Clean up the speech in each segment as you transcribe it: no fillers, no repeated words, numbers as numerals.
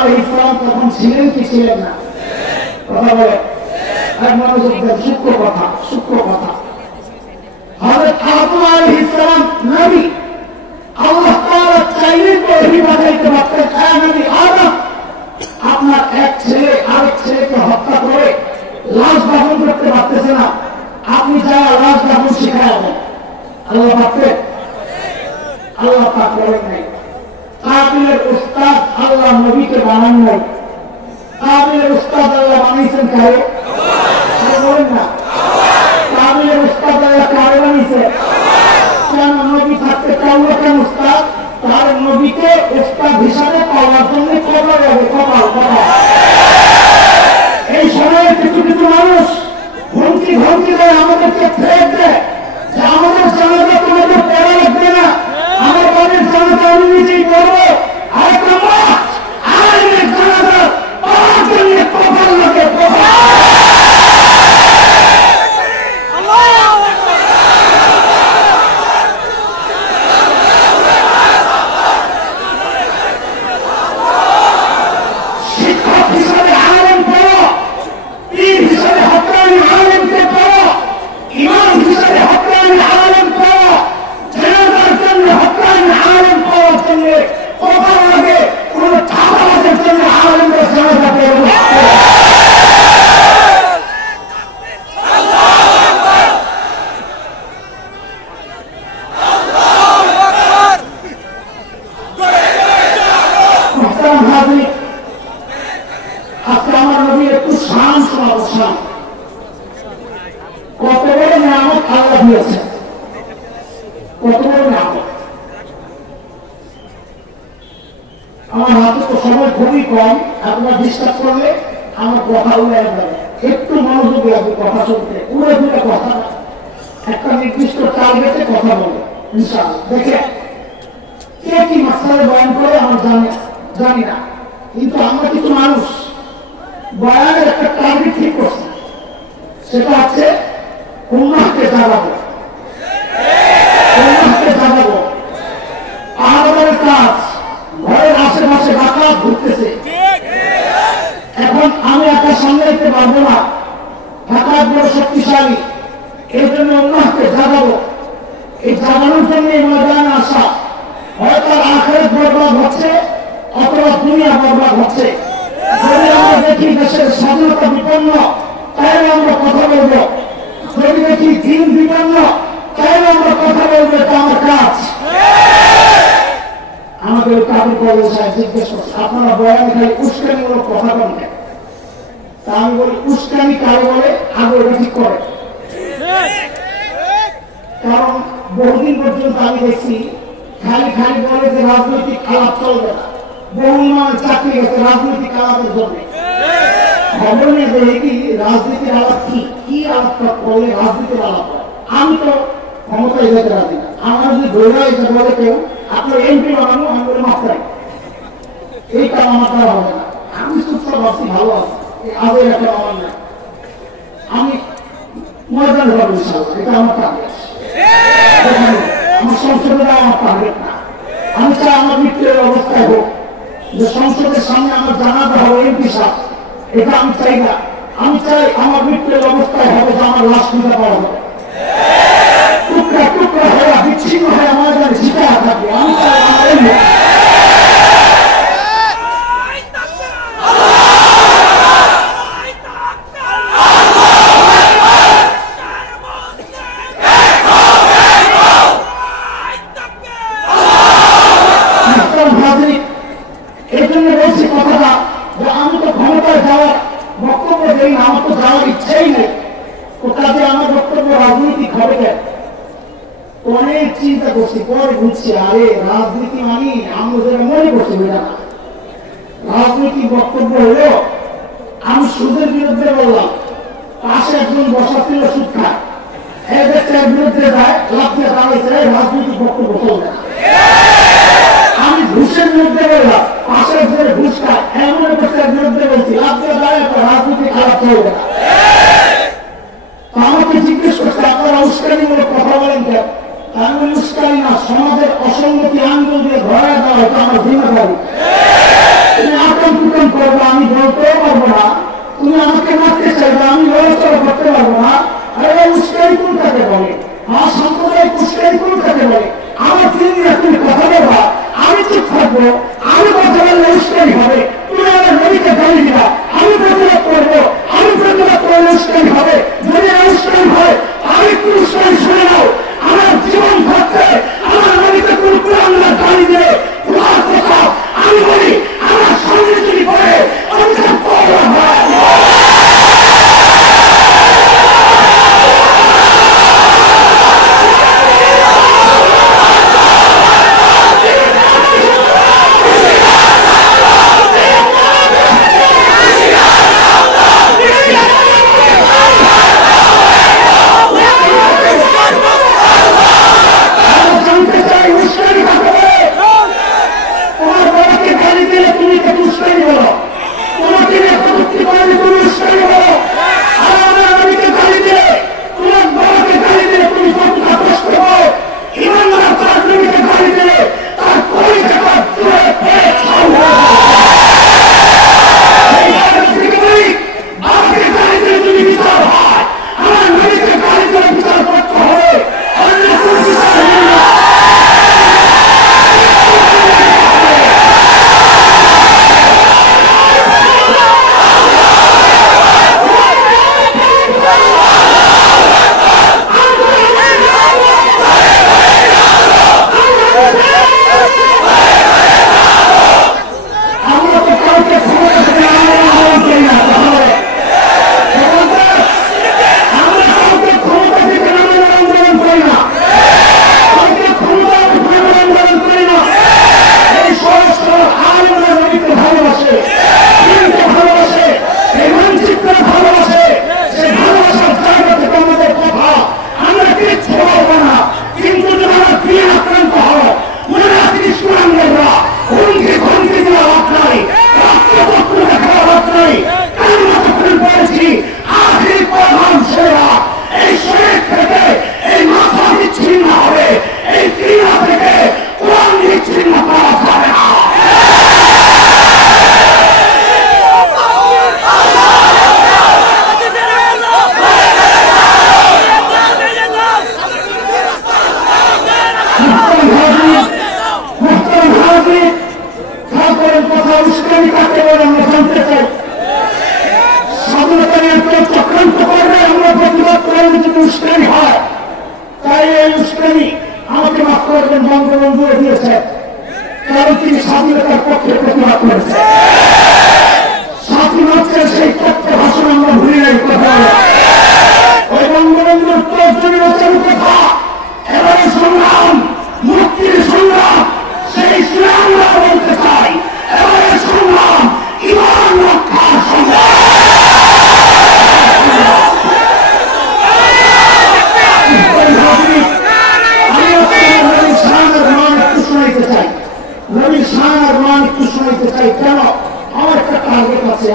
আলাইহিস সালাম তখন ছিলেন কি ছিলেন না? কথা বলে এক মনোযোগ দেন, সূক্ষ্ম কথা, সূক্ষ্ম কথা। হযরত আদম আলাইহিস সালাম নবী, আল্লাহ তাআলা চাইলে তো নবী বানাইতে পারতেন। হ্যাঁ নবী আদম, আপনার এক ছেলে আরেক ছেলেকে হত্যা করে লাশ দাফন করতে পারতেছে না, আপনি যা লাশ দাফন শিখায় দেন। আল্লাহ পারতেন? আল্লাহ পাক করেন নাই। কাবিলের উস্তাদ আল্লাহ নবীকে বানান নাই। কাবিলের উস্তাদ আল্লাহ বানাইছেন কারে? বলেন না। কাবিলের উস্তাদ আল্লাহ কারে বানাইছে? কেন নবী থাকতে কাউকে কেন উস্তাদ? তার নবীকে উস্তাদ হিসাবে পাওয়ার জন্য কবর হবে, কপাল কপাল। এই সময়ে কিছু কিছু মানুষ হুমকি ধমকি দেয়, আমাদেরকে থ্রেট দেয় যে আমাদের জানাজা তোমাদের পড়া লাগবে না, আমার বাড়ির জানাজা আমি নিজেই পড়বো। আর তোমরা আইনের জানাজা পড়ার জন্য কপাল লাগে, কপাল। আমার হাতে তো সময় খুবই কম, আপনার ডিস্টার্ব করলে আমার কথা উড়ে যাবে। একটু মনোযোগ লাগবে কথা শুনতে, উড়ে দুটো কথা একটা নির্দিষ্ট টার্গেটে কথা বলবো ইনশাআল্লাহ। দেখে কে কি মাসলায় বয়ান করে আমার জানি না, কিন্তু আমরা কিছু মানুষ বয়ানের একটা টার্গেট ঠিক করছি, সেটা হচ্ছে উম্মাহকে জাগাবো, উম্মাহকে জাগাবো। আমাদের কাজ ঘরের আশেপাশে ডাকাত ঘুরতেছে, এখন আমি একা সামলাইতে পারবো না, ডাকাত বড় শক্তিশালী, এই জন্য উম্মাহকে জাগাবো। এই জাগানোর জন্য এই ময়দানে আসা, হয়তো আখিরাত বরবাদ হচ্ছে অথবা দুনিয়া বরবাদ হচ্ছে। যদি আমরা দেখি দেশের স্বাধীনতা বিপন্ন, তাহলে আমরা কথা বলবো। যদি দেখি দিন বিপন্ন, তাহলে আমরা কথা বলবো। এটা আমার কাজ। আমাদের কাবিল কলেজ সাহেব জিজ্ঞেস করছে, আপনারা বয়ান খালি উস্কানিমূলক কথা বলেন। তা আমি বলি, উস্কানি কারে বলে আগে ওটা ঠিক করে। কারণ বহুদিন পর্যন্ত আমি দেখছি খালি খালি বলে যে রাজনৈতিক আলাপ চলবে না, বহু মানে চাকরি গেছে রাজনৈতিক আলাপের জন্য। খবর নেই যে কি রাজনীতির আলাপ, কি আলাপটা করলে রাজনীতির আলাপ হয়। আমি তো ক্ষমতায় যেতে রাজি না। আমরা যদি দৌড়াই এটা বলে কেউ আপনার এমপি বানানো, আমি বলে মাফ চাই, এই কাম আমার দ্বারা হবে না। আমি চুপচাপ ভাবছি ভালো আছি, আগে একটা আমার না, আমি ময়দান হবো ইনশাআল্লাহ, এটা আমার টার্গেট। আমার সংসদে আমার টার্গেট না। আমি চাই আমার মৃত্যুর অবস্থায় হোক, যে সংসদের সামনে আমার জানাতে হবে এমপি সাহেব, এটা আমি চাই না। আমি চাই আমার মৃত্যুর অবস্থায় হবে যে আমার লাশ খুঁজে পাওয়া হবে, টুকরা টুকরা হয়ে বিচ্ছিন্ন হয়ে আমার যেন ঝিটা থাকবে। আমি চাই আমার এই জন্য বলছি কথাটা যে আমি তো ক্ষমতায় যাওয়ার বক্তব্য দেই না, আমার তো যাওয়ার ইচ্ছাই নেই। তো কাজে আমার বক্তব্য রাজনীতিক হবে কেন? অনেক চিন্তা করছি, পরে বুঝছি আরে রাজনীতি মানে আমরা যেটা মনে করছি না। রাজনৈতিক বক্তব্য হলো আমি সুদের বিরুদ্ধে বললাম, পাশে একজন বসা ছিল সুদ খায়, এদের বিরুদ্ধে যায় লাভ দিয়ে দাঁড়িয়েছে, রাজনৈতিক বক্তব্য চলবে না। আমি ঘুষের বিরুদ্ধে বললাম, পাশে একজন ঘুষ খায়, এমন একটা বিরুদ্ধে বলছি, লাভ দিয়ে দাঁড়িয়ে রাজনীতি খারাপ চলবে না। আমাকে জিজ্ঞেস করছে আপনারা উস্কানিমূলক কথা বলেন কেন? আমি উস্কানি না, সমাজের অসঙ্গতি আন্দোলন দিয়ে ধরা দেওয়া হয়তো আমার জিম্মেদারি। তুমি আতঙ্ক দুর্গম করবো, আমি বলতেও পারবো না, তুমি আমাকে মারতে চাইবে, আমি লড়াচড়া করতে পারবো না। আরে উস্কাই কোনটাকে বলে? আমার সাম্প্রদায়িক উস্কাই কোনটাকে বলে? আমার তিনদিনে তুমি কথা বলবা, আমি চুপ থাকবো, আমি কথা বললে উস্কাই হবে, তুমি আমার নদীকে গালি দিবা, আমি প্রতিবাদ করবো, আমি প্রতিবাদ করলে উস্কাই হবে। যদি উস্কাই হয় আমি একটু উস্কাই শুনে নাও, আমার জীবন থাকতে আমার নদীতে কোন কোরআনরা গালি দেবে, তোমার কথা আমি বলি, আমার সঙ্গে যদি করে আমি তো করবো হয়।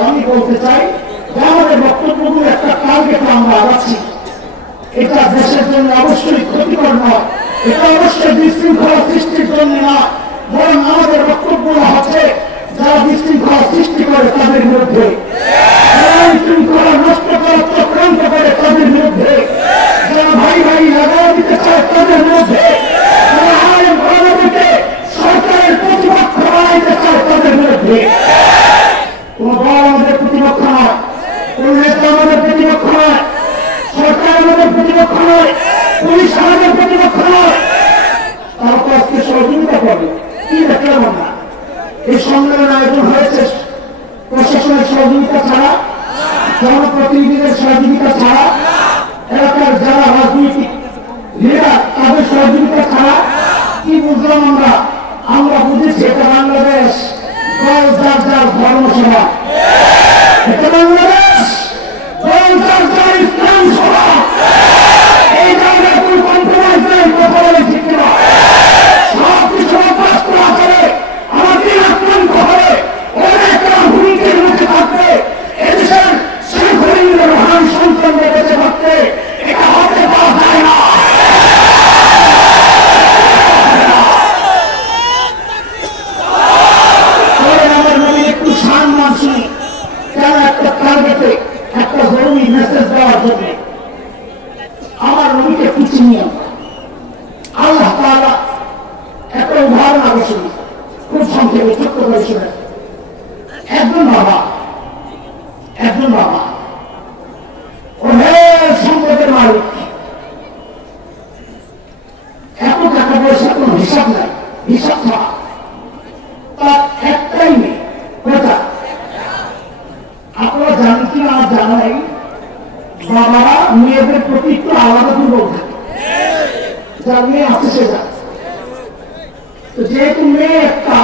আমি বলতে চাই যে আমাদের বক্তব্যগুলো একটা টার্গেটে আমরা আছি। এটা দেশের জন্য অবশ্যই ক্ষতিকর নয়, এটা অবশ্যই বিশৃঙ্খলা সৃষ্টির জন্য না, বরং আমাদের বক্তব্যগুলো হচ্ছে যারা বিশৃঙ্খলা সৃষ্টি করে তাদের বিরুদ্ধে, যারা শৃঙ্খলা নষ্ট করার চক্রান্ত করে তাদের বিরুদ্ধে, যারা ভাই ভাই লাগাও দিতে চায় তাদের বিরুদ্ধে, যারা আইন প্রণালীকে সরকারের প্রতিপক্ষ বানাইতে চায় তাদের বিরুদ্ধে। কোন দল আমাদের প্রতিপক্ষ নয়, কোন নেতা আমাদের প্রতিপক্ষ নয়, সরকার আমাদের প্রতিপক্ষ নয়, পুলিশ আমাদের প্রতিপক্ষ নয়। তারা তো আজকে সহযোগিতা করবে, কি দেখলাম না? এই সম্মেলন আয়োজন হয়েছে প্রশাসনের সহযোগিতা ছাড়া, জনপ্রতিনিধিদের সহযোগিতা ছাড়া, এলাকার যারা রাজনৈতিক লিডার তাদের সহযোগিতা ছাড়া। কি বুঝলাম আমরা? আমরা বুঝেছি এটা বাংলাদেশ, দল যার যার ধর্মসভা, এটা বাংলাদেশ, দল যার যার ইসলাম সভা। এই জায়গায় কোন কম্প্রোমাইজ নেই, কথা বলে ঠিক না। সবকিছু অভ্যাস করা করে আমাদের আক্রান্ত হবে, অনেকটা হুমকির মুখে থাকবে। এদেশের শেখ মুজিবুর রহমান সন্তানদের বেঁচে থাকতে এটা হতে পারা যায় না। হিসাব নাই, হিসাব ছাড়া। তার একটাই মেয়ে, কোথা আপনারা জানেন কি না জানা নাই, বাবারা মেয়েদের প্রতি একটু আলাদা দুর্বল থাকে, যার মেয়ে আছে সে যায়। তো যেহেতু মেয়ে একটা,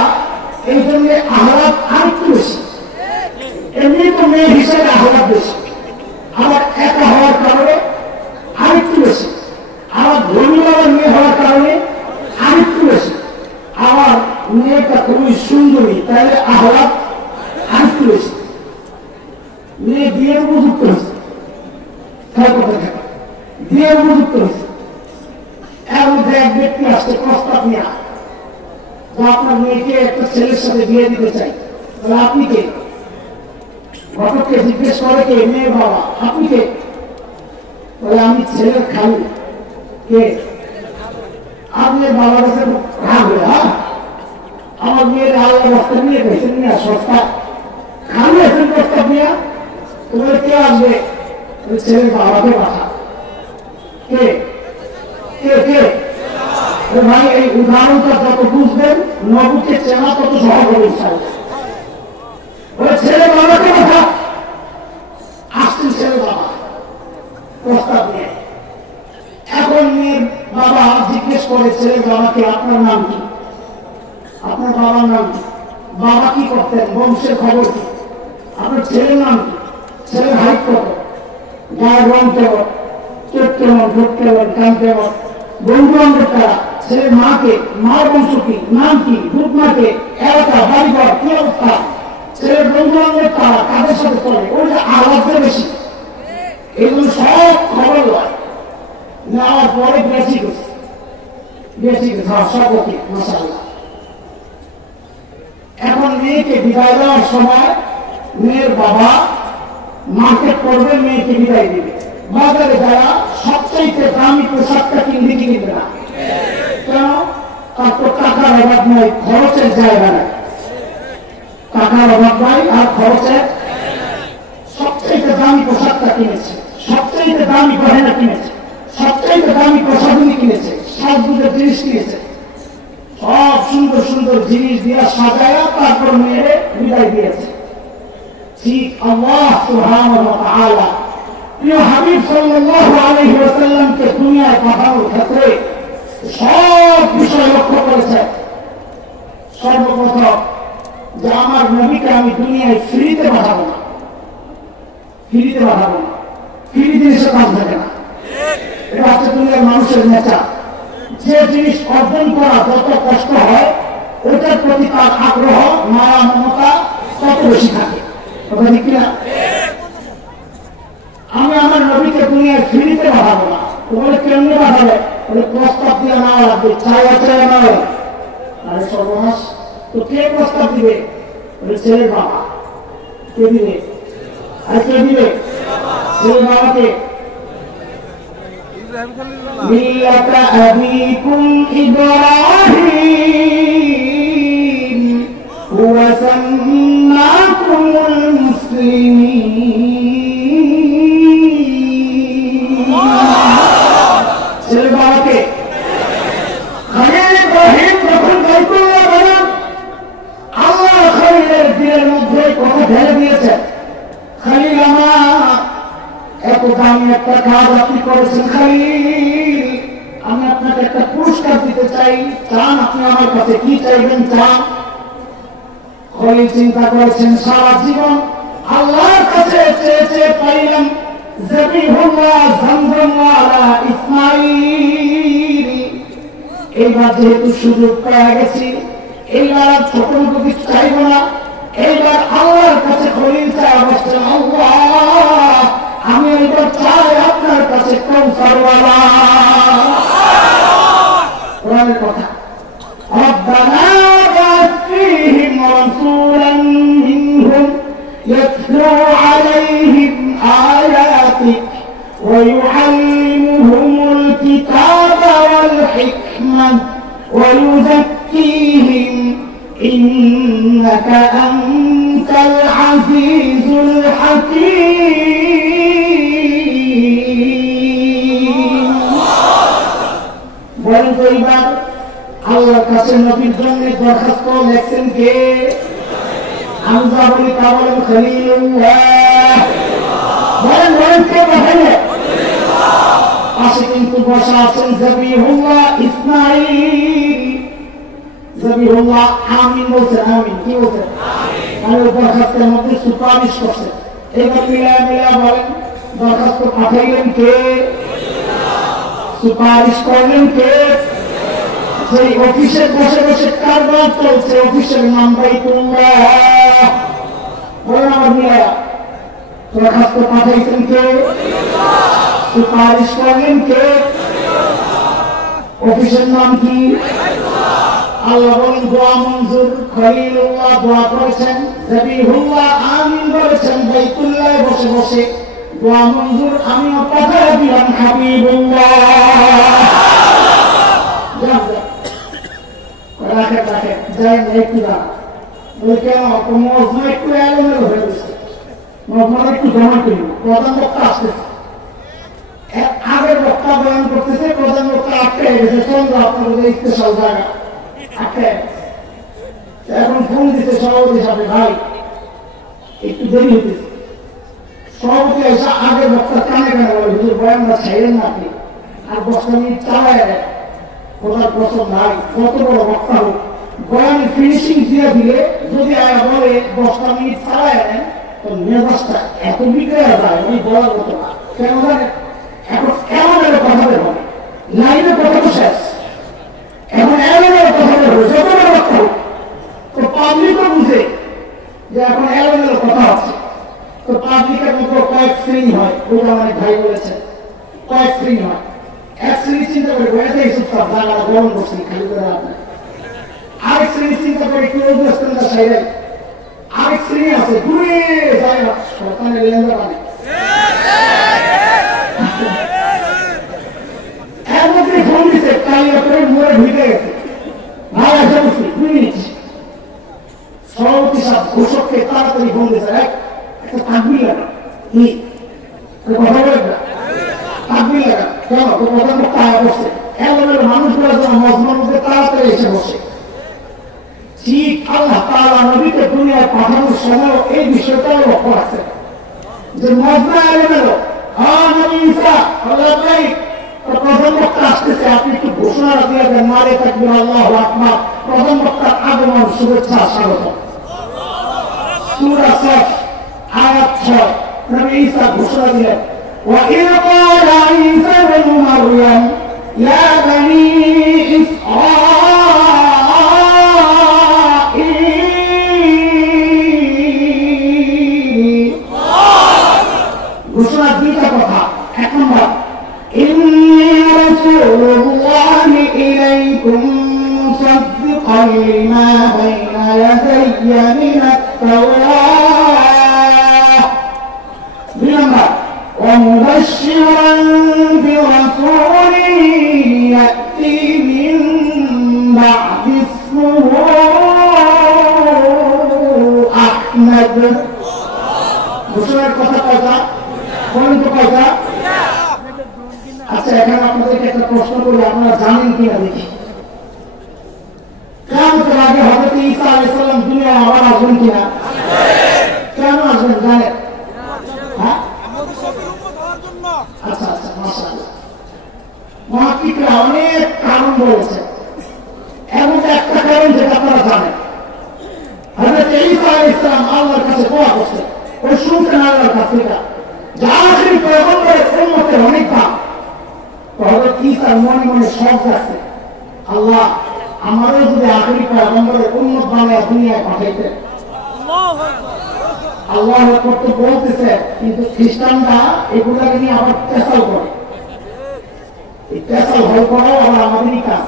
এই জন্য আহ্লাদ আর একটু বেশি। এমনি তো মেয়ে হিসেবে আহ্লাদ বেশি, আবার একা হওয়ার কারণে আরেকটু বেশি, আবার ধনী বাবার মেয়ে হওয়ার কারণে আরেকটু বেশি, আবার মেয়েটা খুবই সুন্দরী, তাহলে আহ্লাদ আরেকটু বেশি। মেয়ে বিয়ের উপযুক্ত হয়েছে, বিয়ের উপযুক্ত হয়েছে। এর মধ্যে এক ব্যক্তি আসছে প্রস্তাব নিয়ে, আপনার মেয়েকে একটা ছেলের সাথে বিয়ে দিতে চাই, তাহলে আপনি কে? ঘটককে জিজ্ঞেস করে কে? মেয়ের বাবা। আপনি কে? বলে আমি ছেলের খালু। কে? আপনি বাবার কাছে রাগ হয়ে, হ্যাঁ আমার মেয়ের আল্লাহ বস্তা নিয়ে গেছেন, নিয়ে সস্তা খালু আছেন প্রস্তাব নিয়ে। তোমার কে আসবে? ছেলের বাবাকে পাঠা। কে কে কে? ভাই এই উদাহরণটা যত বুঝবেন, নবুকে চেনা তত সহজ হবে। ছেলে বাবাকে পাঠা। আসছেন ছেলে বাবা প্রস্তাব নিয়ে। এখন মেয়ের বাবা জিজ্ঞেস করে ছেলের বাবাকে, আপনার নাম কি? আপনার বাবার নাম কি? বাবা কি করতেন? বংশের খবর কি? আপনার ছেলের নাম কি? ছেলের হাইট কত? গায়ের রং কেমন? চোখ কেমন? ঠোঁট কেমন? কান কেমন? বন্ধু বান্ধব কারা? ছেলের মাকে, মার বংশ কি? নাম কি? রূপ মাকে, এলাকা, বাড়িঘর কি অবস্থা? ছেলের বন্ধু বান্ধব কারা? কাদের সাথে চলে? ওইটা আলাদা বেশি। এগুলো সব খবর লয় নেওয়ার পরে বেশি গেছে, বেশি গেছে সব ওকে মাশাআল্লাহ। এখন মেয়েকে বিদায় দেওয়ার সময় মেয়ের বাবা মার্কেট করবে, মেয়েকে বিদায় দিবে। বাজারে যারা সবচাইতে দামি পোশাকটা কিনবে কি কিনবে না? কেন? তার তো টাকার অভাব নাই, খরচের জায়গা নাই। টাকার অভাব নাই আর খরচের, সবচাইতে দামি পোশাকটা কিনেছে, সবচাইতে দামি গহেনা কিনেছে, সবচাইতে দামি প্রসাধনী কিনেছে, সাজগুজের জিনিস কিনেছে, সব সুন্দর সুন্দর জিনিস দিয়ে সাজায়া তারপর মেয়েরে বিদায় দিয়েছে। ঠিক আল্লাহ সুবহানাহু ওয়া তাআলা প্রিয় হাবিব সাল্লাল্লাহু আলাইহি ওয়াসাল্লামকে দুনিয়ায় পাঠানোর ক্ষেত্রে সব বিষয় লক্ষ্য করেছে। সর্বপ্রথম যে আমার নবীকে আমি দুনিয়ায় ফ্রিতে পাঠাবো না, ফ্রিতে পাঠাবো না, ফ্রি জিনিসের কাজ থাকে না। এটা হচ্ছে দুনিয়ার মানুষের নেচার। যে জিনিস অর্জন করা যত কষ্ট হয়, ওটার প্রতি তার আগ্রহ, মায়া, মমতা তত বেশি থাকে। কথা ঠিক কিনা? আমি আমার নবীকে দুনিয়ায় ফ্রিতে পাঠাবো না। বলে কেমনি পাঠাবে? বলে প্রস্তাব দিয়ে নেওয়া লাগবে, চাওয়া চাওয়া নেওয়া। আরে সর্বনাশ, তো কে প্রস্তাব দিবে? বলে ছেলের বাবা। কে দিবে? আর কে দিবে? ছেলের বাবাকে। মিল্লাতা আবিকুম ইব্রাহিম হুয়া সাম্মাকুমুল মুসলিমিন। ছেলের বাবাকে। খালিল ইব্রাহিম যখন বাইতুল্লাহ বানান, আল্লাহ খালিলের দিলের মধ্যে কথা ঢেলে দিয়েছে, খালিল আমার এত দামি একটা কাজ আপনি করেছেন খালিল, আমি আপনাকে একটা পুরস্কার দিতে চাই, চান? আপনি আমার কাছে কি চাইবেন? চান? খালিল চিন্তা করেছেন, সারা জীবন আল্লাহর কাছে চেয়ে চেয়ে পাইলাম যাবিহুল্লাহ জামজাম আলা ইসমাঈল। এইবার যেহেতু সুযোগ পেয়ে গেছি, এইবার আর ছোট মোটো কিছু চাইব না। এইবার আল্লাহর কাছে খলিল চাই অবশ্যই, আল্লাহ আমি এইবার চাই আপনার কাছে কৌসারওয়ালা। কোরআনের কথা, রব্বানা বা'থ ফীহিম রাসূলান মিনহুম ইয়াতলু আলাইহিম আয়াতিক ওয়া ইউআল্লিমুহুমুল কিতাবা ওয়াল হিকমাহ ওয়া ইউযাক্কিহিম ইন্নাকা আনতাল আজিজুল হাকীম। বলেন তো এইবার আল্লাহর কাছে নবীর জন্য দরখাস্ত লেখছেন কে? আমি যা বলি তা বলেন খলিলুল্লাহ। বলেন কে পাঠাইলেন? পাশে কিন্তু বসা আছেন জবিহুল্লাহ ইসমাঈল। জবিহুল্লাহ আমিন বলছে, আমিন কি বলছে? আমি দরখাস্তের মধ্যে সুপারিশ করছে। এবার মিলা বলেন দরখাস্ত পাঠাইলেন কে? সুপারিশ করলেন কে? সেই অফিসে বসে বসে কারবার চলছে, অফিসের নাম বাইতুল্লাহ। বলেন আমার মিলা দরখাস্ত পাঠাইছেন কে? সুপারিশ করলেন কে? অফিসের নাম কি? আল্লাহ বলেন দোয়া মঞ্জুর। খলিলুল্লাহ দোয়া করেছেন, জবিহুল্লাহ আমিন বলেছেন, বাইতুল্লাহ বসে বসে দোয়া মঞ্জুর। আমিও পাঠাই দিলাম হাবিবুল্লাহ। একটু কেন মজমা একটু এলোমেলো হয়ে গেছে, মজমা একটু জমা করি। প্রধান বক্তা আসতেছে, আগের বক্তা বয়ান করতেছে, প্রধান বক্তা আটকে গেছে। চন্দ্র আপনাদের স্পেশাল জায়গা আটকে এখন ফোন দিতে সভাপতি সাথে, ভাই একটু দেরি হইতেছে। সভাপতি এসে আগের বক্তা কানে কানে বলে হুজুর বয়ানটা ছাইলেন না আপনি, আর 10 মিনিট চালায় কোথার প্রশ্ন ভাই কত বড় বক্তা হোক, বয়ান ফিনিশিং দিয়ে দিলে যদি আয়া বলে 10 মিনিট চালায় নেন তো মেজাজটা এত বিগড়ে যায় আমি বলার মতো না। কেন জানেন? এখন এমন কথা হবে লাইনে কথা তো শেষ, এখন এমন কথা হবে যত বড় বক্তা হোক তো পাবলিকও বুঝে যে এখন এলোমেলো কথা আছে। তো পাবলিকের মতো কয়েক শ্রেণী হয়, ওটা অনেক ভাই বলেছেন কয়েক শ্রেণী হয়। এক শ্রেণী চিন্তা করে বলেছে এইসব সব জায়গাটা গ্রহণ করছি খালি করে আপনার। আরেক শ্রেণী চিন্তা করে কি অবস্থানটা সাইডাই। আরেক শ্রেণী আছে দূরে যায় না, সরকারের লেনদেন মানে এর মধ্যে ফোন দিচ্ছে কালিয়া করে মোড়ে ঢুকে গেছে, ভাই আসে বসছি 2 মিনিট। সভাপতি সাহেব ঘোষককে তাড়াতাড়ি ফোন দিয়েছে, একটা তাকবির লাগা কি কথা বলে না, তাকবির লাগা কেন? তো প্রধান বক্তা আয়া বসছে, এলোমেলো মানুষগুলো যেন মজমার মধ্যে তাড়াতাড়ি এসে বসে। ঠিক আল্লাহ তাআলা নবীকে দুনিয়ায় পাঠানোর সময় এই বিষয়টাও লক্ষ্য রাখছে যে মজমা এলোমেলো। নবী ঈসা আল্লাহ ভাই প্রধান বক্তা আসতেছে, আপনি একটু ঘোষণা দিয়ে দেন, নারে তাকবীর আল্লাহু আকবার। প্রধান বক্তার আগমন শুভেচ্ছা স্বাগত। সূরা সাফ আয়াত 6 নবী ঈসা ঘোষণা দিলেন, وَإِذْ قَالَ عِيسَى ابْنُ مَرْيَمَ يَا بَنِي إِسْرَائِيلَ ঘোষণা দুইটা কথা। এক নম্বর إِنِّي رَسُولُ اللَّهِ إِلَيْكُمْ مُصَدِّقًا لِمَا بَيْنَ يَدَيَّ مِنَ التَّوْرَاةِ ومبشرا برسول يأتي من بعد اسمه أحمد। ঘোষণার কথা কয়টা? বলেন তো কয়টা? আচ্ছা এখানে আপনাদেরকে একটা প্রশ্ন করি, আপনারা জানেন কিনা দেখি। কিয়ামতের আগে হযরত ঈসা আলাইহিস সালাম দুনিয়ায় আবার আসবেন কিনা? কেন আসবেন জানেন? হ্যাঁ আচ্ছা আচ্ছা মাশাআল্লাহ। মুহাক্কিকরা অনেক কারণ বলেছে, এমন একটা কারণ যেটা আপনারা জানেন। হযরত ঈসা আলাইহিস সালাম আল্লাহর কাছে দোয়া করছেন, ওই শুনছেন আল্লাহর কাছ থেকে যে আখির পয়গম্বরের উম্মতের অনেক দাম। হযরত ঈসার মনে মনে শখ আছে, আল্লাহ আমারও যদি আখির পয়গম্বরের উম্মত বানায় দুনিয়ায় পাঠাইতেন। আল্লাহ করতে বলতেছে, কিন্তু খ্রিস্টানরা এগুলাকে নিয়ে আবার পেশাল করে। এই পেশাল হল করাও আবার আমাদেরই কাজ,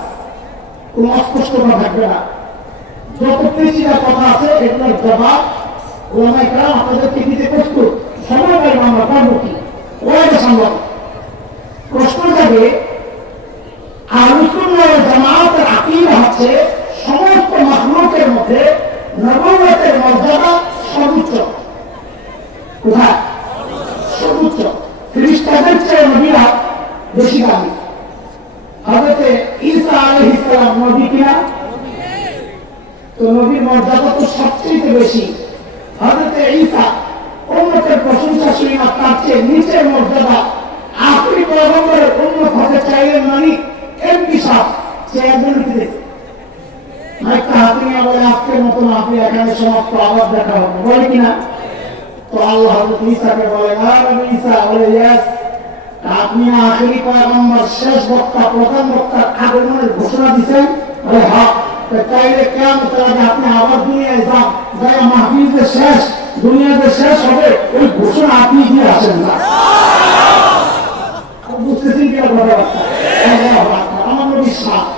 কোন অস্পষ্টতা থাকবে না। যত পেশিরা কথা আছে এগুলোর জবাব ওলামায়ে কেরাম আপনাদেরকে দিতে প্রস্তুত। সময় পাইব আমরা পারবো কি? ওয়াইটা সম্ভব। প্রশ্ন যাবে আহলুস সুন্নাহ ওয়াল জামাতের আকীদা হচ্ছে সমস্ত মাখলুকের মধ্যে নবুয়তের মর্যাদা সর্বোচ্চ। কোথায়? সর্বোচ্চ। ফেরেশতাদের চেয়ে নবীরা বেশি দামি। হযরত হযরতে ঈসা আলাইহিস সালাম নবী কিনা? তো নবীর মর্যাদা তো সবচেয়ে বেশি। হযরতে ঈসা উম্মতের প্রশংসা শুনে তার চেয়ে নিচের মর্যাদা আখরি পয়গম্বরের উম্মত হতে চাইলে মানে এমপি সাহেব চেয়ারম্যান দিতে একটা হাতে নিয়ে বলে আজকের মতন আপনি এখানে সমাপ্ত, আবার দেখা হবে, বলে কিনা? তো আল্লাহ হযরত ঈসাকে বলে, ঈসা বলে ইয়েস, আপনি আখরি পয়গম্বর, শেষ বক্তা, প্রথম বক্তার আগমনের ঘোষণা দিচ্ছেন? বলে হ্যাঁ। তাইলে কিয়ামতের আগে আপনি আবার দুনিয়ায় যান, যাই মাহফিল যে শেষ, দুনিয়াতে শেষ হবে, ওই ঘোষণা আপনি দিয়ে আসেন না। বুঝতেছেন কি কথাবার্তা? আমার নবী সাহেব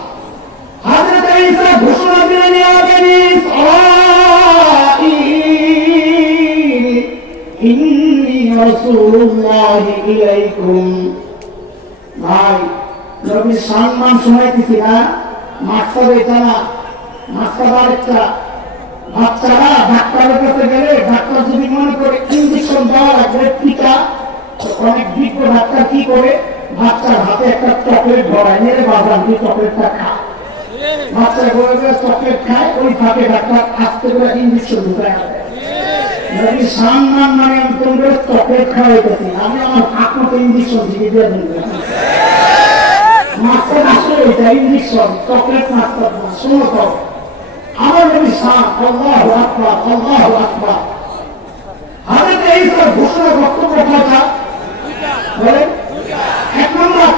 হযরত ঈসা ঘোষণা দিলেন, ইয়া বনী ইসরাঈল ইন্নী রাসূলুল্লাহি ইলাইকুম। ভাই নবীর সম্মান শোনাইতেছি না, মাস্টার এটা না, মাস্টার আরেকটা। বাচ্চারা ডাক্তারের কাছে গেলে ডাক্তার যদি মনে করে ইঞ্জেকশন দেওয়া লাগবে, টিকা, অনেক বিজ্ঞ ডাক্তার কি করে, বাচ্চার হাতে একটা চকলেট ধরায়, মেরে বাজার দিয়ে চকলেটটা খায়, বাচ্চা বলে চকলেট খায়, ওই ফাঁকে ডাক্তার আস্তে করে ইঞ্জেকশন ঢুকায়। নবীর সম্মান মানে আমি তোমাদের চকলেট খাওয়াইতেছি, আমি আমার আপনাকে ইঞ্জেকশন দিয়ে দিয়ে দিই। মাস্টার আসলে এটা ইঞ্জেকশন, চকলেট মাস্টার না। শোনো তো আমার নবী সাহেব, আল্লাহু আকবার, আল্লাহু আকবার। হযরত ঈসার ঘোষণা বক্তব্য কথা বলেন, এক নম্বর,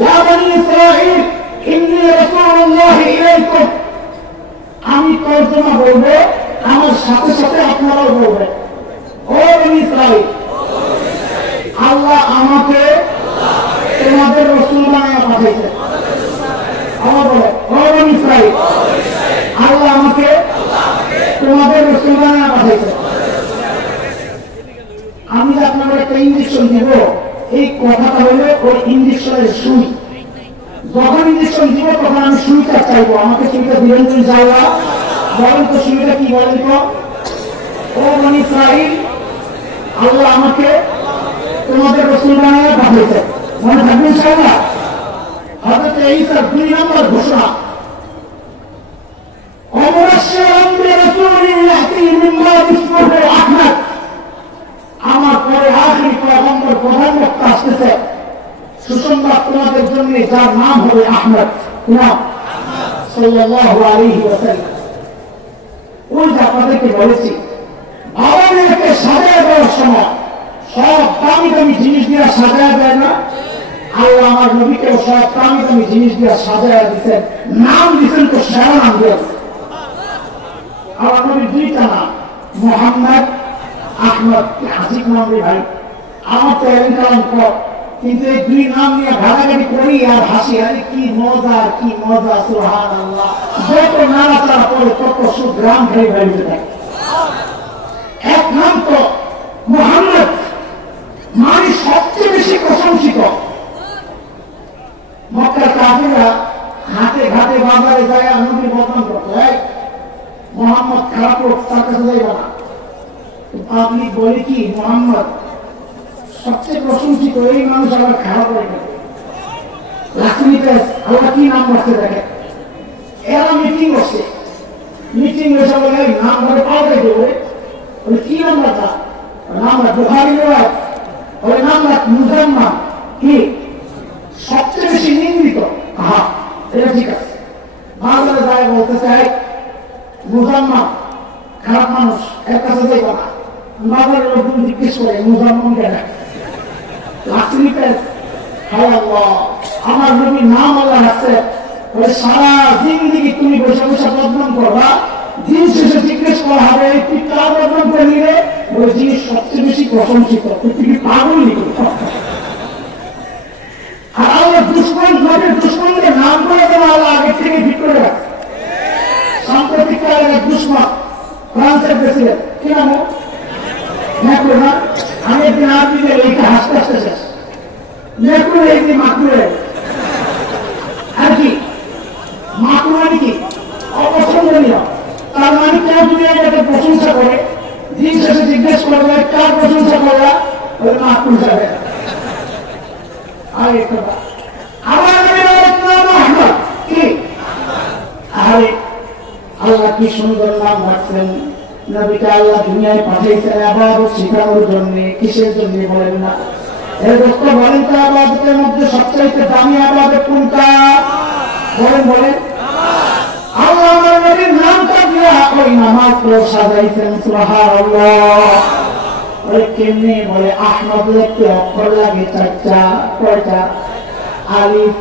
ইয়া বনী ইসরাঈল ইন্নী রাসূলুল্লাহি ইলাইকুম। আমি তর্জমা বলবো, আমার সাথে সাথে আপনারাও বলবেন, ও বনী ইসরাঈল, আল্লাহ আমাকে তোমাদের রাসূল বানায়া পাঠাইছেন। আমার বলে, ও বনী ইসরাঈল, আল্লাহ আমাকে তোমাদের রাসূল বানায়া পাঠাইছেন। আমি যে আপনাদের একটা ইঞ্জেকশন দিব, এই কথাটা হলো ওই ইঞ্জেকশনের সুই। যখন ইঞ্জেকশন দিব তখন আমি সুইটা চাইবো, আমাকে সুইটা দিলেন তুমি চাইবা, বলেন তো সুইটা কি, বলেন তো? ও বনী ইসরাঈল, আল্লাহ আমাকে তোমাদের রাসূল বানায়া পাঠাইছেন। মনে থাকবে ইনশাআল্লাহ। হযরত ঈসার 2 নম্বর ঘোষণা, আমার পরে আখরি পয়গম্বর, প্রধান বক্তা আসতেছে, সুসংবাদ তোমাদের জন্য, যার নাম হবে আহমদ সাল্লাল্লাহু আলাইহি ওয়াসাল্লাম। ওই যে আপনাদেরকে বলেছি, বাবা মেয়েকে সাজায় দেওয়ার সময় সব দামি দামি জিনিস দিয়ে সাজায় দেয় না, আল্লাহ আমার নবীকেও সব দামি দামি জিনিস দিয়ে সাজায় দিচ্ছেন, নাম দিচ্ছেন তো সেরা নাম দিয়েছে। আমার নবীর 2টা নাম, মোহাম্মদ, আহমদ। হাসিক নাম রে ভাই, আমার তো এলাম কর, কিন্তু এই 2 নাম নিয়ে ঘাটাঘাটি করি আর হাসি, আরে কি মজা, কি মজা, সুবহানাল্লাহ। যত নাড়াচাড়া করে তত সুগ্রাম খেয়ে বেরিয়ে থাকে। এক নাম তো মোহাম্মদ, মানে সবচেয়ে বেশি প্রশংসিত। মক্কার কাফিররা ঘাটে ঘাটে বাজারে যায় নবীর বদনাম করতো, মোহাম্মদ খারাপ লোক, তার কাছে যাইবা না। আপনি বলি কি মোহাম্মদ সবচেয়ে প্রশংসিত, এই মানুষ আবার খারাপ হয়ে গেল। আল্লাহ কি নাম রাখতে দেখে, এরা মিটিং বসে, মিটিং বসে বলে নাম ধরে পাল্টাই দেবে, বলে কি নাম রাখা, নাম রাখ বুখারী রিওয়ায়াত, বলে নাম রাখ মুজাম্মাল। কি সবচেয়ে বেশি নিন্দিত? হ্যাঁ, এটা ঠিক আছে। বাংলাদেশ যায় বলতে চাই মুজাম্মাল খারাপ মানুষ, এর কাছে যাইবা না। বাজারের লোকজন জিজ্ঞেস করে মুজাম্মাল কেন, আমার নবীর নাম আল্লাহ রাখছে, সারা জিন্দিগি তুমি বসে বসে বদনাম করবা, দিন শেষে জিজ্ঞেস করা হবে তুই কার বদনাম করে নিলে, ওই জিনিস সবচেয়ে বেশি প্রশংসিত, তুই কি পাগল নি? আর আল্লাহ দুশ্মন, নবীর দুশ্মনদের নাম করে দেওয়া আল্লাহ আগের থেকে ঠিক করে রাখছে। সাম্প্রতিক কালের এক দুশ্মন ফ্রান্সের প্রেসিডেন্ট, কি নাম? ম্যাক্রো না? আমি একদিন আরবিতে লেখা হাসতে হাসতে শেষ, ম্যাক্রো একদিন মাকড়ে আর কি মাকড় মানে কি অপছন্দনীয়। তার মানে কেউ যদি আমাকে প্রশংসা করে, দিন শেষে জিজ্ঞেস করবে কার প্রশংসা করা, ওই মাকড় যাবে। আর একটা আবার কি সুন্দর নাম রাখছেন। নবীকে আল্লাহ দুনিয়ায় পাঠিয়েছেন ইবাদত শেখানোর জন্য, কিসের জন্য বলেন না? এই দোস্ত বলেন তো, ইবাদতের মধ্যে সবচেয়ে দামি ইবাদত কোনটা? বলেন বলেন। আল্লাহ আমার নবীর নামটা দিয়া ওই নামাজ করে সাজাইছেন। সুবহানাল্লাহ। ওই কেমনে বলে? আহমদ লিখতে অক্ষর লাগে 4টা। কয়টা? আলিফ,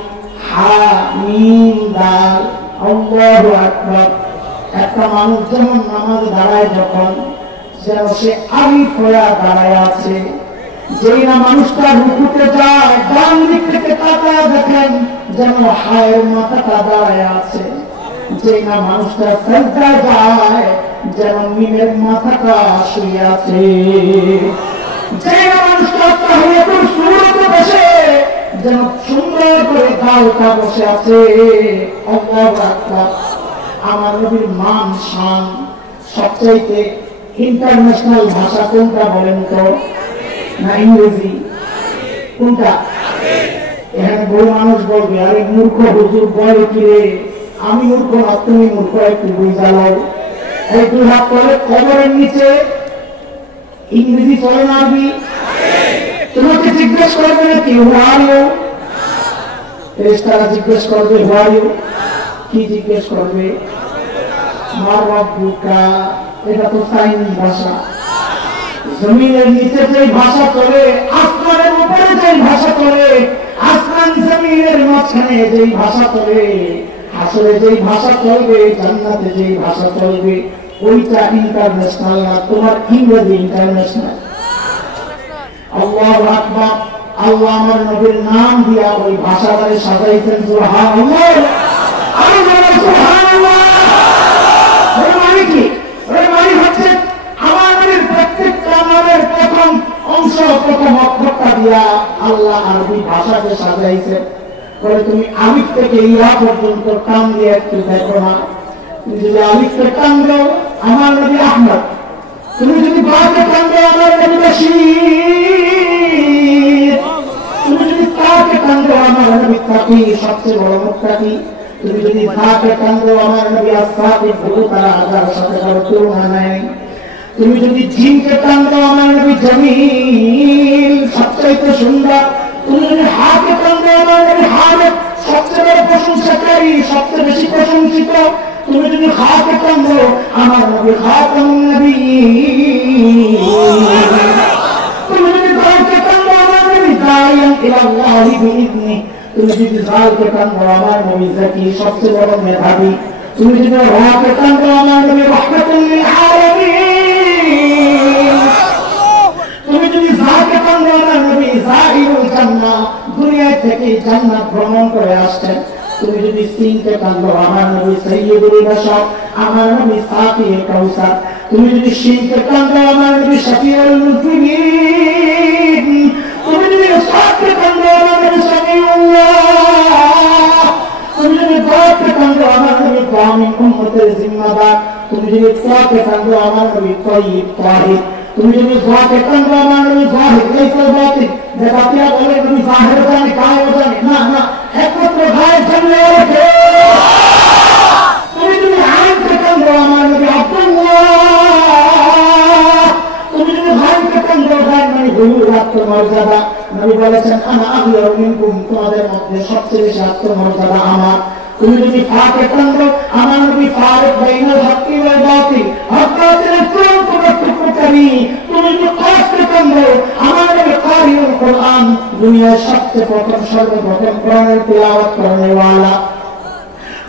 হা, মিম, দাল। আল্লাহু আকবার। একটা মানুষ যেমন নামাজ দাঁড়ায় যখন, যেন সে আলিফ হয়ে দাঁড়ায় আছে। যেই না মানুষটা রুকুতে যায়, ডান দিক থেকে তাকায় দেখেন যেন হায়ের মাথাটা দাঁড়ায় আছে। যেই না মানুষটা সিজদায় যায়, যেন মিমের মাথাটা শুয়ে আছে। যেই না মানুষটা তাহিয়াতুল সুরতে বসে, যেন সুন্দর করে গালটা বসে আছে। আল্লাহু আকবার। আমার নবীর মান শান সবচাইতে ইন্টারন্যাশনাল ভাষা কোনটা বলেন তো? না ইংরেজি? কোনটা? এখানে বহু মানুষ বলবে, আরে মূর্খ হুজুর বলে কি রে? আমি মূর্খ না, তুমি মূর্খ, একটু বুঝালো। এই 2 হাত করে কবরের নিচে ইংরেজি চলে না আরবি? তোমাকে জিজ্ঞেস করবে নাকি হু আর ইউ? ফেরেশতারা জিজ্ঞেস করবে হু আর ইউ? কি জিজ্ঞেস করবে? মা রাব্বুকা। এটা তো সাইন ভাষা। জমিনের নিচে যে ভাষা চলে, আসমানের উপরে যে ভাষা চলে, আসমান জমিনের মাঝখানে যে ভাষা চলে, হাসরে যে ভাষা চলবে, জান্নাতে যে ভাষা চলবে, ওইটা ইন্টারন্যাশনাল না, তোমার ইংরেজি ইন্টারন্যাশনাল। আল্লাহু আকবার। আল্লাহ আমার নবীর নাম দিয়া ওই ভাষাটারে সাজাইছেন। সুবহানাল্লাহ। আল্লাহু সুবহানাল্লাহ। ওই মানে কি? ওই মানে হচ্ছে আমার নবীর প্রত্যেকটা নামের প্রথম অংশ, প্রথম অক্ষরটা দিয়া আল্লাহ আরবি ভাষাকে সাজাইছেন। বলে তুমি আলিফ থেকে ইয়া পর্যন্ত টান দিয়ে একটু দেখো না। তুমি যদি আলিফকে টান দাও, আমার নবী আহমদ। তুমি যদি বাকে টান দাও, আমার নবী বাশীর। তুমি যদি তাকে টান দাও, আমার নবী তাকি, সবচেয়ে বড় মুত্তাকি। তুমি যদি তাকে টান দাও, আমার নবী আসসাবিক, বহু তারা হাজার সাথে কারো তুলনা নাই। তুমি যদি জিনকে টান দাও, আমার নবী জামিল, সবচাইতে সুন্দর। তুমি যদি হাকে টান দাও, আমার নবী হামিদ, সবচেয়ে বড় প্রশংসাকারী, সবচেয়ে বেশি প্রশংসিত। তুমি যদি খাকে টান দাও, আমার নবী খাতামুন নবিয়্যিন। তুমি যদি দাওকে টান দাও, আমার নবী দাইয়ান ইলাল্লাহি বিইذনিহি। তুমি যদি জালকে টান দাও, আমার নবী যাকি, সবচেয়ে বড় মেধাবী। তুমি যদি রাকে টান দাও, আমার নবী রাহমাতুল লিল আলামিন। তুমি যদি যাকে টান দাও, আমার নবী যাহিরুল জান্নাহ, দুনিয়া থেকে জান্নাত ভ্রমণ করে আসছেন। তুমি যদি সিনকে টান দাও, আমার নবী সাইয়্যিদুল বাশার, আমার নবী সাফিয়ে কাউসার। তুমি যদি শিনকে টান দাও, আমার নবী শাফিউল মুজনিবিন। তুমি যদি সাফকে টান দাও, আমার নবী সামিউল্লাহ। তুমি যদি দাকে টান দাও, আমার নবী কামিল উম্মতের জিম্মাদার। তুমি যদি তাকে টান দাও, আমার নবী তাইয়্যিব তাহির। তুমি যদি যাকে টান দাও, আমার নবী জাহিদ, লাইসা বাতিল। যে বাতিয়া বলে নবী জাহির জানে, গায়েব জানে, না না, একমাত্র গায়েব জানলে ওকে। তুমি যদি আইনকে টান দাও, আমার নবী আব্দুল্লাহ। তুমি যদি ভাইকে টান দাও, গায়েব মানে হুজুর আত্মমর্যাদা। নবী বলেছেন আনা আগলাউ মিনকুম, তোমাদের মধ্যে সবচেয়ে বেশি আত্মমর্যাদা আমার। তুমি যদি ফাকে টান দাও, আমার নবী ফারিক বাইনাল হাক্কি ওয়াল বাতিল, হক বাতিলের চূড়ান্ত পার্থক্যকারী। তুমি যদি কাফকে টান দাও, আমার নবী কারিউল কোরআন, দুনিয়ার সবচেয়ে প্রথম সর্বপ্রথম কোরআনের তিলাওয়াত করনেওয়ালা।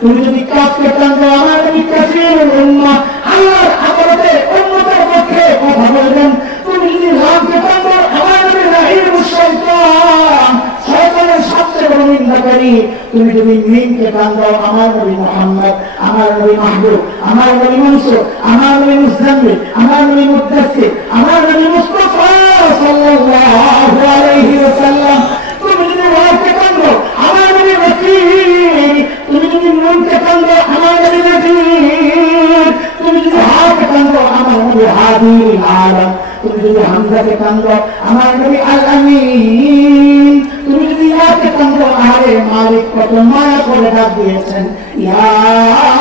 তুমি যদি কাফকে টান দাও, আমার নবী কাসীরুল উম্মাহ, আল্লাহর আদালতে উম্মতের পক্ষে কথা বলবেন। তুমি যদি লামকে টান দাও, আমার নবী লাঈনুশ শাইতান, শয়তানের সবচেয়ে বড় নিন্দাকারী। তুমি যদি মিমকে টান দাও, আমার নবী মুহাম্মদ, আমার নবী মাহবুব, আমার নবী মনসুর, আমার নবী মুজাম্মিল, আমার নবী মুদ্দাসসির, আমার নবী মুস্তাফা সাল্লাল্লাহু আলাইহি ওয়াসাল্লাম। তুমি যদি ওয়াকে টান দাও, আমার নবী ওয়াকিল। তুমি যদি নুনকে টান দাও, আমার নবী নাযীর। তুমি যদি হাকে টান দাও, আমার নবী হাদিল আলম। তুমি যদি হামজাকে টান দাও, আমার নবী আল আমিন। তুমি যদি ইয়াকে টান দাও, আরে মালিক কত মায়া করে ডাক দিয়েছেন ইয়াসিন।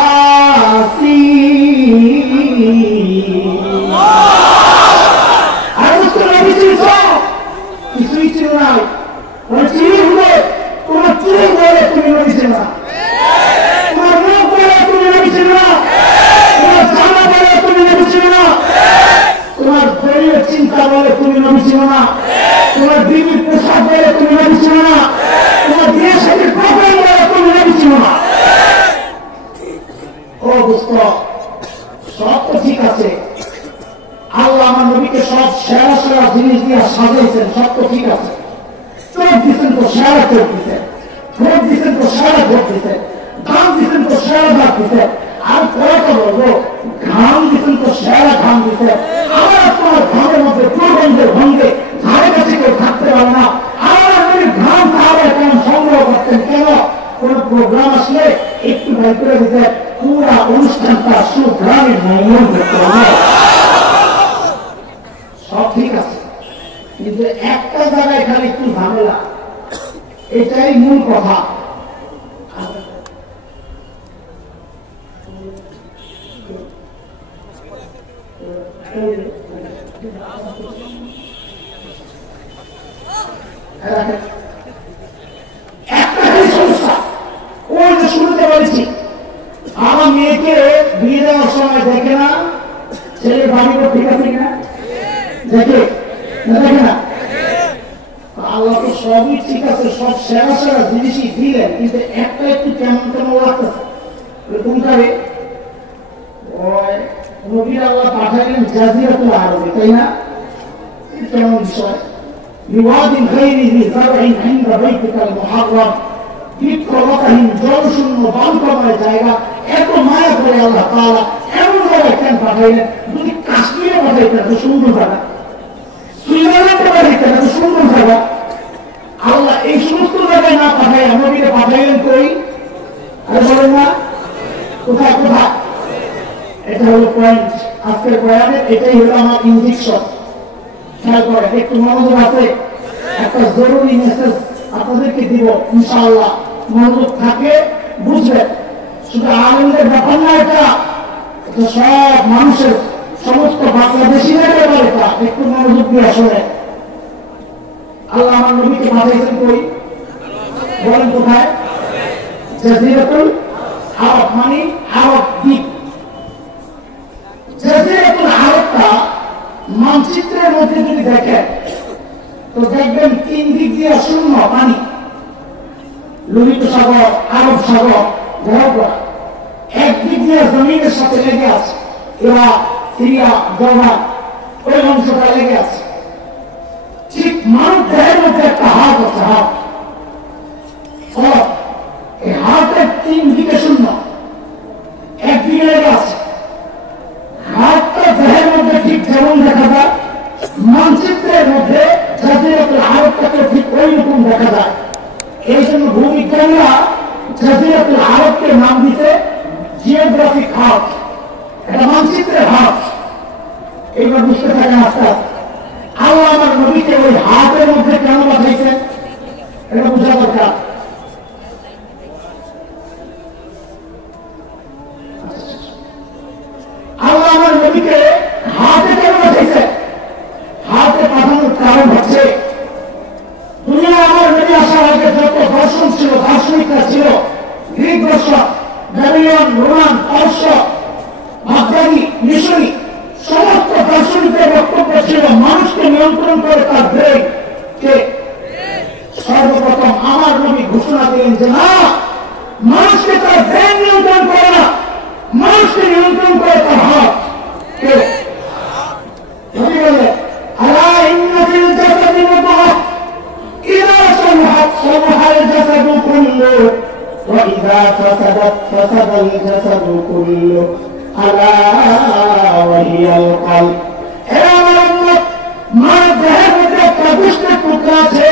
আর নবী ছিল কিছুই ছিল না। ওরা চিনি হলে তোমার চুরি বলে তুমি নবী ছিল না, তোমার মুখ বলে তুমি নবী ছিল না, তোমার জামা বলে তুমি নবী ছিল না, তোমার শরীরের চিন্তা বলে তুমি নবী ছিল না, তোমার বিবির পোশাক বলে তুমি নবী ছিল না, তোমার বিয়ের সাথে প্রোগ্রাম বলে তুমি নবী ছিল না। ও দোস্ত, সব তো ঠিক আছে, আল্লাহ আমার নবীকে সব সেরা সেরা জিনিস দিয়ে সাজাইছেন, সব তো ঠিক আছে। চোখ দিচ্ছেন তো সেরা চোখ দিচ্ছেন, ভোট দিচ্ছেন তো সেরা ভোট দিচ্ছেন, ঘাম দিচ্ছেন তো সেরা ঘাম দিচ্ছেন, আর কয়টা বলবো ঘাম দিচ্ছেন তো সেরা ঘাম দিচ্ছেন। আমার তোমার ঘামের মধ্যে দুর্গন্ধে ভঙ্গে ধারে কাছে কেউ থাকতে পারে না। আমার নবীর ঘাম তাহলে কেমন সংগ্রহ করতেন, কেন কোন প্রোগ্রাম আসলে একটু ভাই করে দিতেন, পুরা অনুষ্ঠানটা সুগ্রামের নিয়ম করতে হবে। সব ঠিক আছে, কিন্তু একটা জায়গায় খালি একটু ঝামেলা, এটাই মূল কথা। একটা সমস্যা, ওই যে শুরুতে বলেছি, আমার মেয়েকে বিয়ে দেওয়ার সময় দেখে না ছেলের বাড়ি ঠিক আছে কিনা, দেখে দেখে না। আল্লাহ তো সবই ঠিক আছে, সব সেরা সেরা জিনিসই দিলেন, কিন্তু একটা একটু কেমন কেমন লাগতেছে। কোনটারে নবীর আল্লাহ পাঠাইলেন জাজিরাতুল আরবে, তাই না? কেমন বিষয়, বিওয়াদিন গায়রি যারইন ইনদা বাইতিকাল মুহাররাম, বৃক্ষলতাহীন জলশূন্য বালুকাময় জায়গা, এত মায়া করে আল্লাহ তাআলা এমন জায়গায় কেন পাঠাইলেন? যদি কাশ্মীরে পাঠাইতেন এত সুন্দর জায়গা, সুইজারল্যান্ডে পাঠাইতেন এত সুন্দর জায়গা, আল্লাহ এই সমস্ত জায়গায় না পাঠাই নবীকে পাঠাইলেন কই? আরে বলেন না, কোথায় কোথায়? এটা হলো পয়েন্ট আজকের বয়ানের, এটাই হলো আমার ইনজেকশন। খেয়াল করেন, একটু মনোযোগ আছে, একটা জরুরি মেসেজ আপনাদেরকে দিব, ইনশাআল্লাহ মনোযোগ থাকে বুঝবেন। শুধু আনন্দের ব্যাপার না, এটা সব মানুষের, সমস্ত বাংলাদেশিদের ব্যাপার। এটা একটু মনোযোগ দিয়ে আসলে আল্লাহ আমার নবীকে পাঠাইছেন কই? বলেন কোথায়? জাজিরাতুল আরব, মানে আরব দ্বীপ। জাজিরাতুল আরবটা মানচিত্রের মধ্যে যদি দেখেন তো দেখবেন তিন দিক দিয়ে শূন্য পানি, লোহিত সাগর, আরব সাগর, একদিক দিয়ে জমিনের সাথে লেগে আছে, ইরাক, সিরিয়া, জর্ডান, ওই অংশটা লেগে আছে। ঠিক মানব দেহের মধ্যে একটা হাত আছে, হাত, এই হাতের তিন দিকে শূন্য, একদিকে লেগে আছে। হাতটা দেহের মধ্যে ঠিক যেমন দেখা যায়, মানচিত্রের মধ্যে জাজিরাতুল আরবটাকে ঠিক ওই রকম দেখা যায়। এই জন্য ভূবিজ্ঞানীরা জাজিরাতুল আরবকে নাম দিতে জিওগ্রাফিক হাত, এটা মানচিত্রের হাত। এইবার বুঝতে থাকেন আস্তে আস্তে আল্লাহ আমার নবীকে ওই হাতের মধ্যে কেন পাঠাইছেন, এটা বোঝা দরকার। আল্লাহ আমার নবীকে হাতে কেন পাঠাইছেন? হাতে পাঠানোর কারণ হচ্ছে, দুনিয়া আমার নবী আসার আগে যত দর্শন ছিল, দার্শনিকরা ছিল, গ্রিক দর্শন, ব্যাবিলন, রোমান, পারস্য, বাগদাদি, মিশরি, সমস্ত দার্শনিকদের বক্তব্য ছিল মানুষকে নিয়ন্ত্রণ করে তার ব্রেন কে। সর্বপ্রথম আমার নবী ঘোষণা দিলেন যে না, মানুষকে তার ব্রেন নিয়ন্ত্রণ করে না, মানুষকে নিয়ন্ত্রণ করে তার হাত কে। নবী বললেন আলা ইন্না ফিল জাসাদি মুদগাহ ইযা সালাহাত সালাহাল জাসাদু কুল্লুহু ওয়া ইযা ফাসাদাত ফাসাদাল জাসাদু কুল্লুহু আলা ওয়া হিয়াল কলব। হে আমার উম্মত, মানব দেহের মধ্যে একটা গোশতের টুকরা আছে,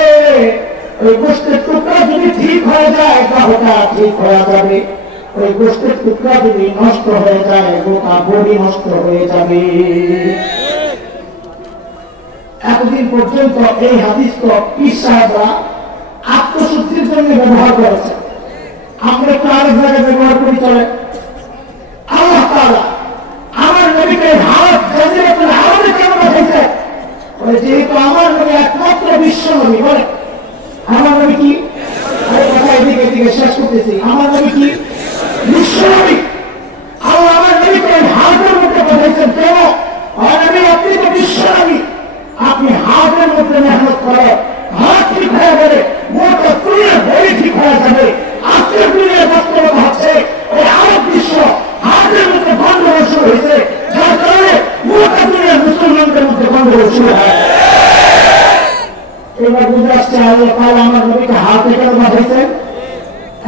ওই গোশতের টুকরা যদি ঠিক হয়ে যায় তাহলে ঠিক হয়ে যাবে, ওই গোশতের টুকরা যদি নষ্ট হয়ে যায় গোটা বডি নষ্ট হয়ে যাবে। এতদিন পর্যন্ত এই হাদিস তো পীর সাহেবরা আত্মশুদ্ধির জন্য ব্যবহার করেছে, আমরা একটু আরেক জায়গায় ব্যবহার করি চলে। আল্লাহ তাআলা তাহলে আমার নবীকে হাতে কেন বাঁধাইছেন?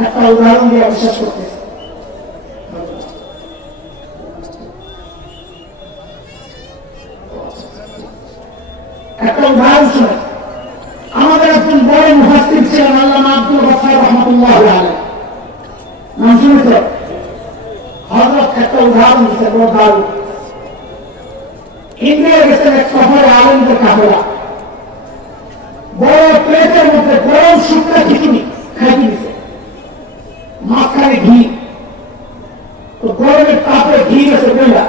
একটা উদাহরণ দিয়ে বিশ্বাস করতেছে। একটা উদাহরণ শুনে, আমাদের একজন বড় মুহাদ্দিস ছিলেন আল্লামা আব্দুল গফফার রাহমাতুল্লাহ আলাইহি, নাম শুনেছেন? হযরত একটা উদাহরণ দিচ্ছে, বড় দারুণ। ইন্ডিয়া গেছেন এক সফরে, আলেমদের কাফেলা, বড় প্লেটের মধ্যে গরম শুকনা খিচুড়ি খাইতে দিচ্ছে, মাঝখানে ঘি। তো গরমের তাপে ঘি গেছে বেলা,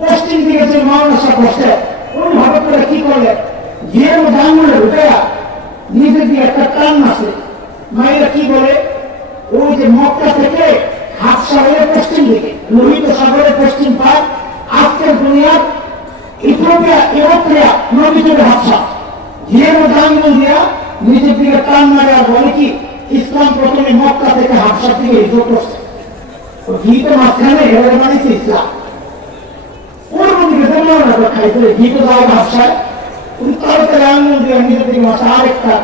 পশ্চিম দিকে যে মাওলানা বসে উনি হঠাৎ করে কি করলেন, ঘিয়ের মধ্যে আঙুলে ঢুকে নিজে দিয়ে একটা টান মাসে মায়েরা কি বলে, ওই যে মক্কা থেকে হাত সাগরের পশ্চিম দিকে, লোহিত সাগরের পশ্চিম পার, আজকের দুনিয়ার ইথিওপিয়া, ইউরোপিয়া নদী জুড়ে হাতসা ঘিয়ের মধ্যে আঙুল দিয়া নিজের দিকে টান মারে আর বলে কি, ইসলাম প্রথমে মক্কা থেকে হাতসার দিকে হিজরত করছে। ঘি তো মাঝখানে এভাবে বানিয়েছে ইসলাম। পূর্ব দিকে যেমন খাইতে ঘি তো যাওয়া হাতসায়, উনি তাড়াতাড়ি আঙুল দিয়ে নিজের দিকে মাসে আরেকটা,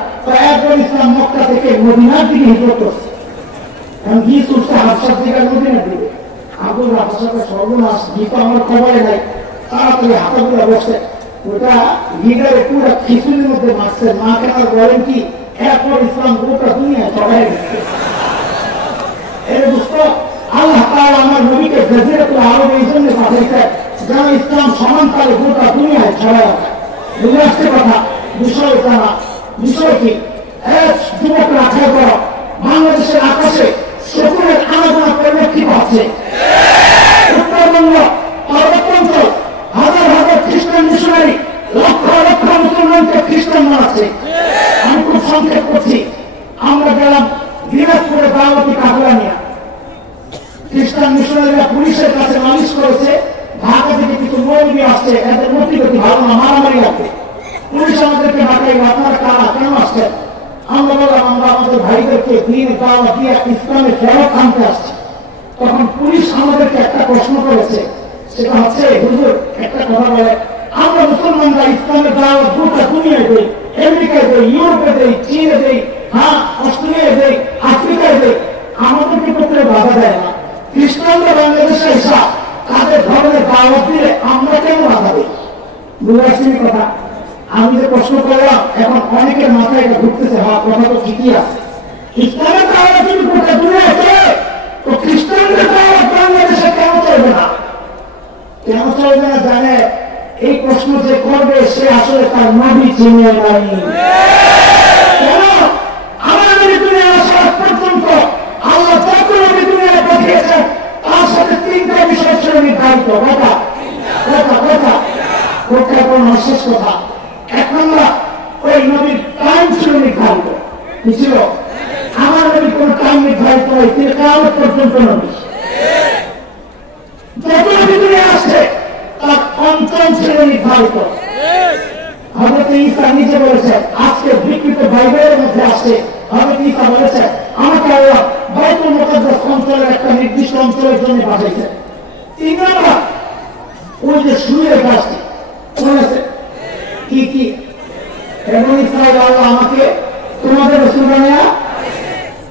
একবার ইসলাম মক্কা থেকে মদিনার দিকে হিজরত করছে। কারণ ঘি চুষছে হাতসার দিকে মদিনার দিকে। আবুল হাতসাকে সর্বনাশ, ঘি তো আমার খবরে নাই, তাড়াতাড়ি হাতাগুলো বসে ওটা ঘিটারে পুরো খিচুড়ির মধ্যে মারছে। মা কেন বলেন কি, এরপর ইসলাম গোটা দুনিয়া ছড়াই গেছে। এর বুঝতো আল্লাহ তাআলা আমার নবীকে জাজিরাতুল আরব এই জন্য পাঠিয়েছে যেন ইসলাম সমানতালে গোটা দুনিয়ায় ছড়ায় যায়। বুঝে আসছে কথা? বিষয় জানা, বিষয় কি? যুবকরা আশা করো, বাংলাদেশের আকাশে শকুনের আনাগোনা পরিলক্ষিত হচ্ছে। উত্তরবঙ্গ পার্বত্যাঞ্চল হাজার হাজার খ্রিস্টান মিশনারি লক্ষ লক্ষ মুসলমানকে খ্রিস্টান বানাচ্ছে। আমি খুব সংক্ষেপ করছি। আমরা গেলাম দিনাজপুরে দাওয়াতি কাফেলা নিয়ে, খ্রিস্টান মিশনারিরা পুলিশের কাছে নালিশ করেছে ঢাকা থেকে কিছু মৌলবি আসছে, এদের মতিগতি ভালো না, মারামারি আছে। পুলিশ আমাদেরকে ঢাকায়, আপনারা কারা, কেন আসছেন? আমরা বললাম আমরা আমাদের ভাইদেরকে দিন দাওয়াত দিয়ে ইসলামের ফেরত আনতে আসছি। তখন পুলিশ আমাদেরকে একটা প্রশ্ন করেছে, সেটা হচ্ছে, হুজুর একটা কথা বলে, আমরা মুসলমানরা ইসলামের দাওয়াত গোটা দুনিয়ায় দেই, আমেরিকায় দেই, ইউরোপে দেই, চীনে দেই, হ্যাঁ অস্ট্রেলিয়ায় দেই, আফ্রিকায় দেই, আমাদেরকে করতে বাধা দেয় না। খ্রিস্টানরা বাংলাদেশে এসা তাদের ধর্মের দাওয়াত দিলে আমরা কেন বাধা দিই? বুঝে আসছি কথা? আমি যে প্রশ্ন করলাম, এখন অনেকের মাথায় এটা ঘুরতেছে, হওয়া কথা তো ঠিকই আছে। ইসলামের দাওয়াত যদি গোটা দুনিয়ায় চলে, তো খ্রিস্টানদের দাওয়াত বাংলাদেশে কেন চলবে না? কেন চলবে না জানে? এই প্রশ্ন যে করবে সে আসলে তার নবী চিনে নাই। কেন? আমার নবী দুনিয়ায় আসার পর্যন্ত আল্লাহ যত নবী দুনিয়ায় পাঠিয়েছেন তার সাথে তিনটা বিষয় ছিল নির্ধারিত। কথা কথা কথা কথা কোন শেষ কথা। এক নম্বর, ওই নবীর টাইম ছিল নির্ধারিত। কি ছিল? আমার নবী কোন টাইম নির্ধারিত হয়, তিনি কিয়ামত পর্যন্ত নবী। যত নবী দুনিয়ায় আসছে তার অন্তর ছিল নির্ধারিত। হযরত ঈসা নিজে বলেছেন, আজকে বিকৃত বাইবেলের মধ্যে আসছে, হযরত ঈসা বলেছেন আমাকে আল্লাহ বাইতুল মুকাদ্দাস অঞ্চলের একটা নির্দিষ্ট অঞ্চলের জন্য পাঠাইছেন। তিন নম্বর, ওই যে সুরের গাছটি বলেছে কি কি, এবং ইসরায়েল আল্লাহ আমাকে তোমাদের রাসূল বানিয়ে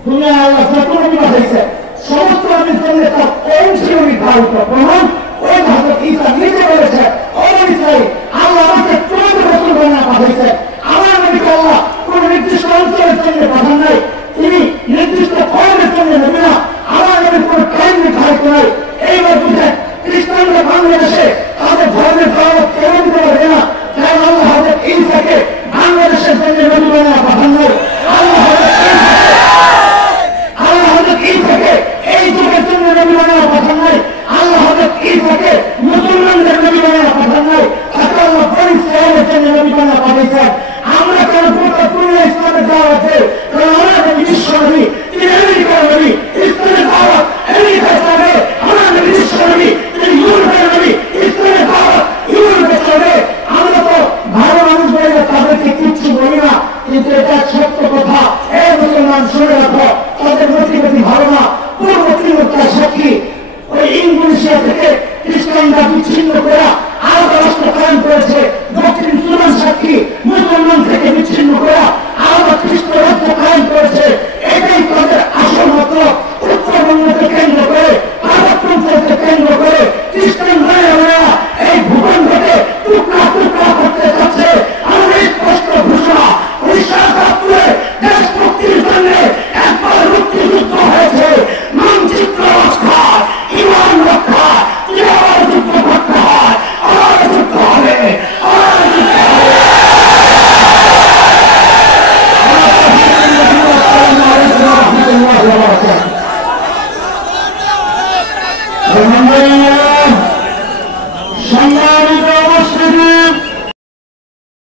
দুনিয়ায় আল্লাহ যত নবী পাঠাইছেন সমস্ত নবীর জন্য তার টাইম ছিল নির্ধারিত। প্রমাণ ওই হযরত ঈসা নিজে বলেছেন, ও ইসরায়েল আল্লাহ আমাকে তোমাদের রাসূল বানিয়ে পাঠাইছেন। আমার নবীকে আল্লাহ কোন নির্দিষ্ট অঞ্চলের জন্য পাঠান নাই, তিনি নির্দিষ্ট কওমের জন্য নবী না। আমার নবীর কোন টাইম নির্ধারিত নাই। এইবার বুঝেন, খ্রিস্টানরা বাংলাদেশে তাদের ধর্মের দাওয়াত কেন দিতে পারবে না? কারণ আল্লাহ হযরত ঈসাকে বাংলাদেশের জন্য নবী বানিয়ে পাঠান নাই। আল্লাহ হযরত ঈসাকে এই যুগের জন্য নবী বানিয়ে পাঠান নাই। আল্লাহ হযরত ঈসাকে মুসলমানদের নবী বানিয়ে পাঠান নাই। তাকে আল্লাহ বনী ইসরাঈলের জন্য নবী বানিয়ে পাঠিয়েছেন। আমরা কেন গোটা দুনিয়া ইসলামের দাওয়াত দেই? কারণ আমরা নবী বিশ্ব নবী, তিনি আমেরিকার নবী। ইসলামের দাওয়াত আমেরিকায় চলবে। আমরা নবী বিশ্ব নবী, তিনি ইউরোপের নবী। ইসলামের দাওয়াত ইউরোপে চলবে। আমরা তো ভালো মানুষ বলে তাদেরকে কিচ্ছু বলি না, কিন্তু এটা সত্য কথা। এই মুসলমান শুনে রাখো, তাদের মতিগতি ভালো না। পূর্ব তিমুরটার সাক্ষী, ওই ইন্দোনেশিয়া থেকে খ্রিস্টানরা বিচ্ছিন্ন করা